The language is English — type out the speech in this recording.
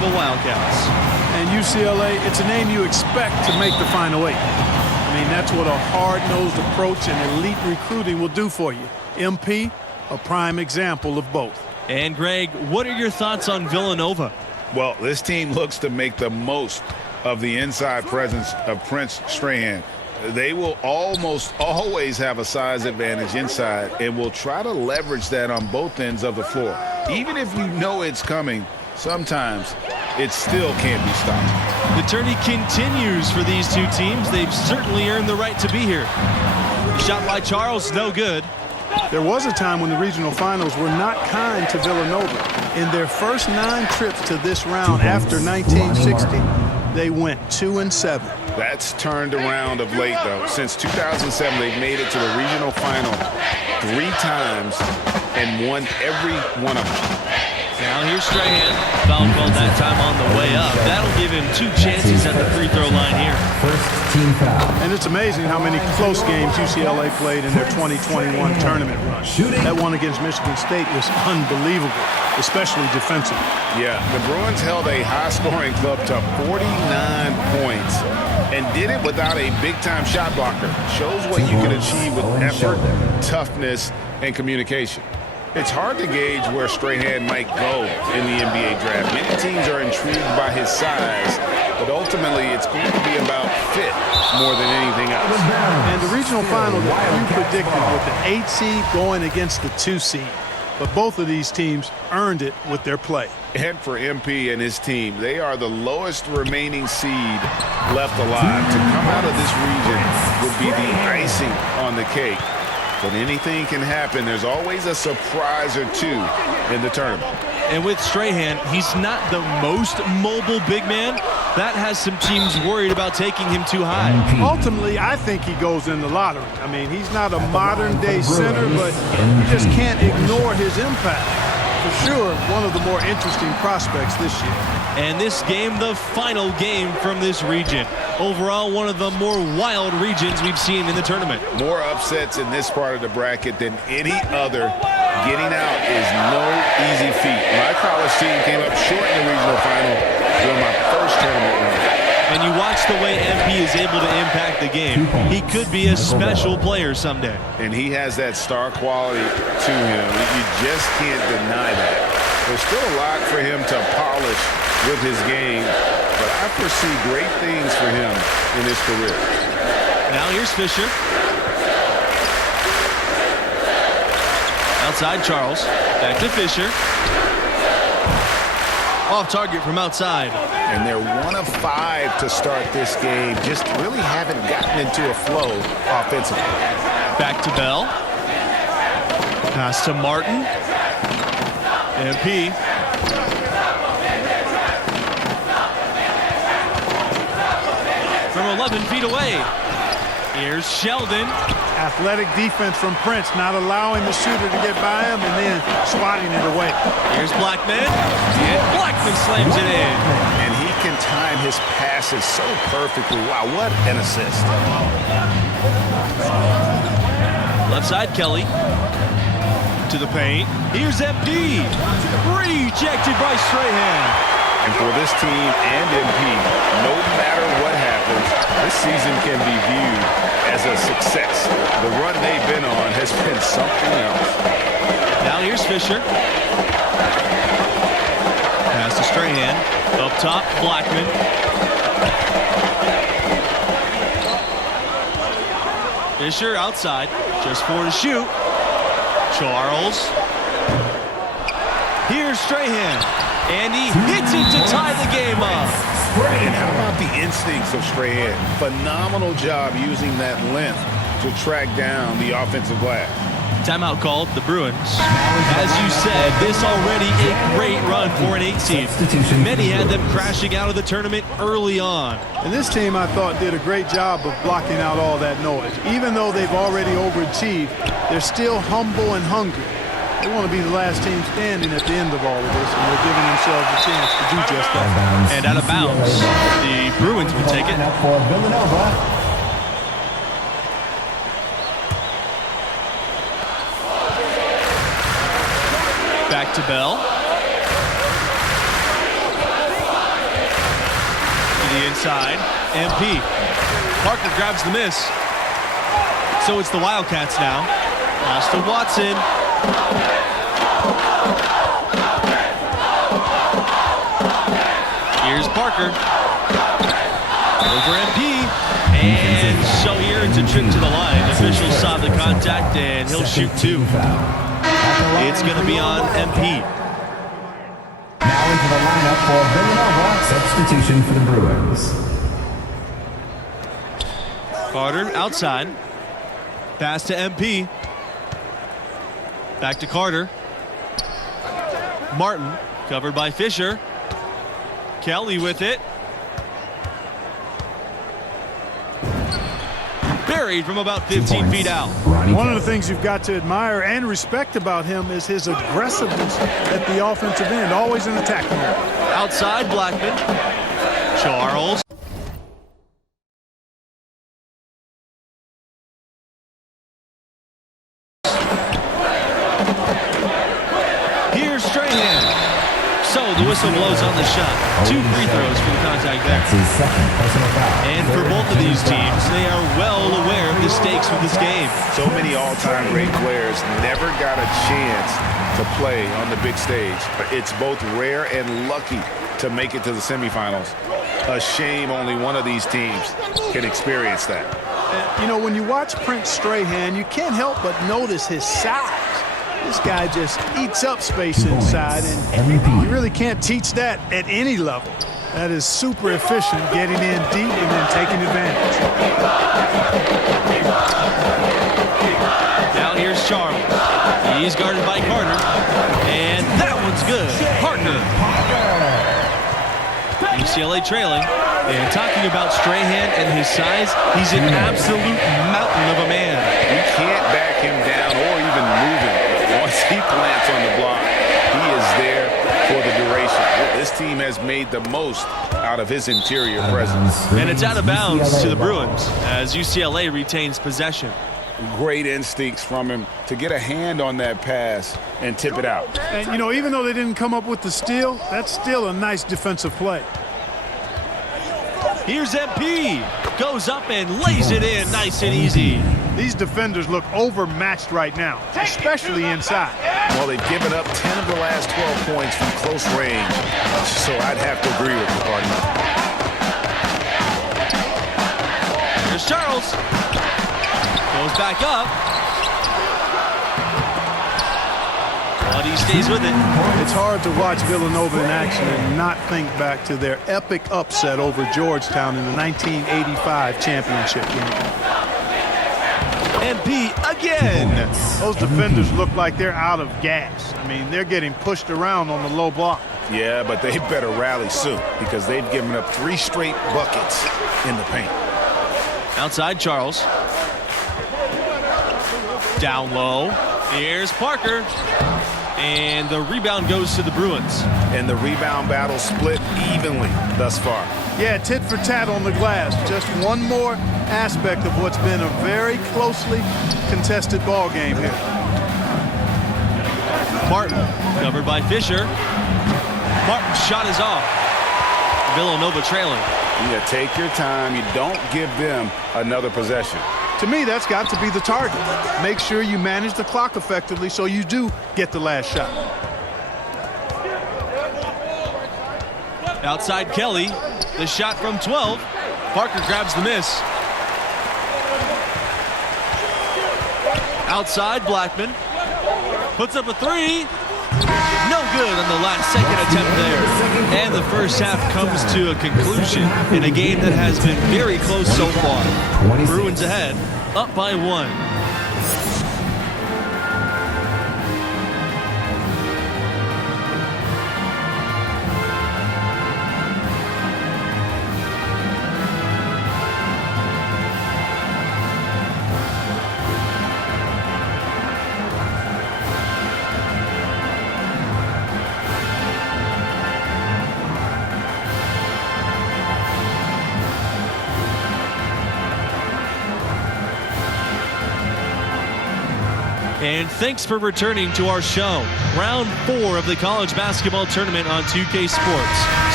Villanova Wildcats. And UCLA, it's a name you expect to make the Final Eight. I mean, that's what a hard-nosed approach and elite recruiting will do for you. MP, a prime example of both. And Greg, what are your thoughts on Villanova? Well, this team looks to make the most of the inside presence of Prince Strahan. They will almost always have a size advantage inside and will try to leverage that on both ends of the floor. Even if you know it's coming, sometimes it still can't be stopped. The tourney continues for these two teams. They've certainly earned the right to be here. The shot by Charles, no good. There was a time when the regional finals were not kind to Villanova. In their first 9 trips to this round after 1960, they went 2-7. That's turned around of late, though. Since 2007, they've made it to the regional final 3 times and won every one of them. Now here's Strahan. Foul called that time on the way up. That'll give him 2 chances at the free throw line here. First team foul. And it's amazing how many close games UCLA played in their 2021 tournament run. That one against Michigan State was unbelievable, especially defensively. Yeah, the Bruins held a high-scoring club to 49 points and did it without a big-time shot blocker. Shows what you can achieve with effort, toughness, and communication. It's hard to gauge where Strahan might go in the NBA draft. Many teams are intrigued by his size, but ultimately it's going to be about fit more than anything else. And the regional final that you predicted with the 8 seed going against the 2 seed. But both of these teams earned it with their play. And for MP and his team, they are the lowest remaining seed left alive. To come out of this region would be the icing on the cake. But anything can happen. There's always a surprise or two in the tournament. And with Strahan, he's not the most mobile big man. That has some teams worried about taking him too high. Ultimately, I think he goes in the lottery. I mean, he's not a modern-day center, but you just can't ignore his impact. For sure, one of the more interesting prospects this year. And this game, the final game from this region. Overall, one of the more wild regions we've seen in the tournament. More upsets in this part of the bracket than any other. Getting out is no easy feat. My college team came up short in the regional final during my first tournament run. And you watch the way MP is able to impact the game. He could be a special player someday. And he has that star quality to him. You just can't deny that. There's still a lot for him to polish with his game, but I foresee great things for him in his career. Now here's Fisher. Outside Charles. Back to Fisher. Off target from outside. And they're 1 of 5 to start this game. Just really haven't gotten into a flow offensively. Back to Bell. Pass to Martin. MP. From 11 feet away. Here's Sheldon. Athletic defense from Prince, not allowing the shooter to get by him and then swatting it away. Here's Blackman. And Blackman slams it in. And he can time his passes so perfectly. Wow, what an assist. Left side, Kelly. To the paint. Here's MP. Rejected by Strahan. And for this team and MP, no matter what happens, this season can be viewed as a success. The run they've been on has been something else. Now here's Fisher. Pass to Strahan. Up top, Blackman. Fisher outside. Just 4 to shoot. Charles. Here's Strahan. And he hits it to tie the game up. And how about the instincts of Strahan? Phenomenal job using that length to track down the offensive glass. Timeout called, the Bruins. As you said, this already a great run for an 8 seed. Many had them crashing out of the tournament early on. And this team, I thought, did a great job of blocking out all that noise. Even though they've already overachieved, they're still humble and hungry. They want to be the last team standing at the end of all of this, and they're giving themselves a chance to do just that. And out of bounds, the Bruins will take it. For Villanova. Back to Bell. inside. MP. Parker grabs the miss. So it's the Wildcats now. Pass to Watson. Here's Parker. Over MP. And so here it's a trip to the line. Officials saw the contact and he'll shoot two. It's going to be on MP. Now into the lineup for Villanova. Substitution for the Bruins. Carter outside. Pass to MP. Back to Carter. Martin covered by Fisher. Kelly with it. Buried from about 15 feet out. One of the things you've got to admire and respect about him is his aggressiveness at the offensive end, always in attack mode. Outside, Blackman. Charles. Here's Strahan. So the whistle blows on the shot. 2 free throws for the contact there. That's his second personal foul. And for both of these teams, they are well aware of the stakes with this game. So many all-time great players never got a chance to play on the big stage. It's both rare and lucky to make it to the semifinals. A shame only one of these teams can experience that. You know, when you watch Prince Strahan, you can't help but notice his size. This guy just eats up space inside, and you really can't teach that at any level. That is super efficient, getting in deep and then taking advantage. Now here's Charles. He's guarded by Carter. And that one's good. Parker. UCLA trailing. And talking about Strahan and his size, he's an absolute mountain of a man. You can't back him down or even move him. Once he plants on the block, he is there for the duration. This team has made the most out of his interior presence. And it's out of bounds to the Bruins as UCLA retains possession. Great instincts from him to get a hand on that pass and tip it out. And, you know, even though they didn't come up with the steal, that's still a nice defensive play. Here's MP. Goes up and lays it in nice and easy. These defenders look overmatched right now, especially inside. Well, they've given up 10 of the last 12 points from close range, so I'd have to agree with the partner. Here's Charles. Goes back up. But he stays with it. It's hard to watch Villanova in action and not think back to their epic upset over Georgetown in the 1985 championship game. MP again. Those defenders look like they're out of gas. I mean, they're getting pushed around on the low block. Yeah, but they better rally soon because they've given up 3 straight buckets in the paint. Outside Charles. Down low. Here's Parker. And the rebound goes to the Bruins. And the rebound battle split evenly thus far. Yeah, tit for tat on the glass. Just one more aspect of what's been a very closely contested ball game here. Martin covered by Fisher. Martin's shot is off. Villanova trailing. You take your time. You don't give them another possession. To me, that's got to be the target. Make sure you manage the clock effectively so you do get the last shot. Outside Kelly. The shot from 12. Parker grabs the miss. Outside Blackman. Puts up a 3. No good on the last second attempt there. And the first half comes to a conclusion in a game that has been very close so far. Bruins ahead, up by 1. And thanks for returning to our show. Round 4 of the college basketball tournament on 2K Sports.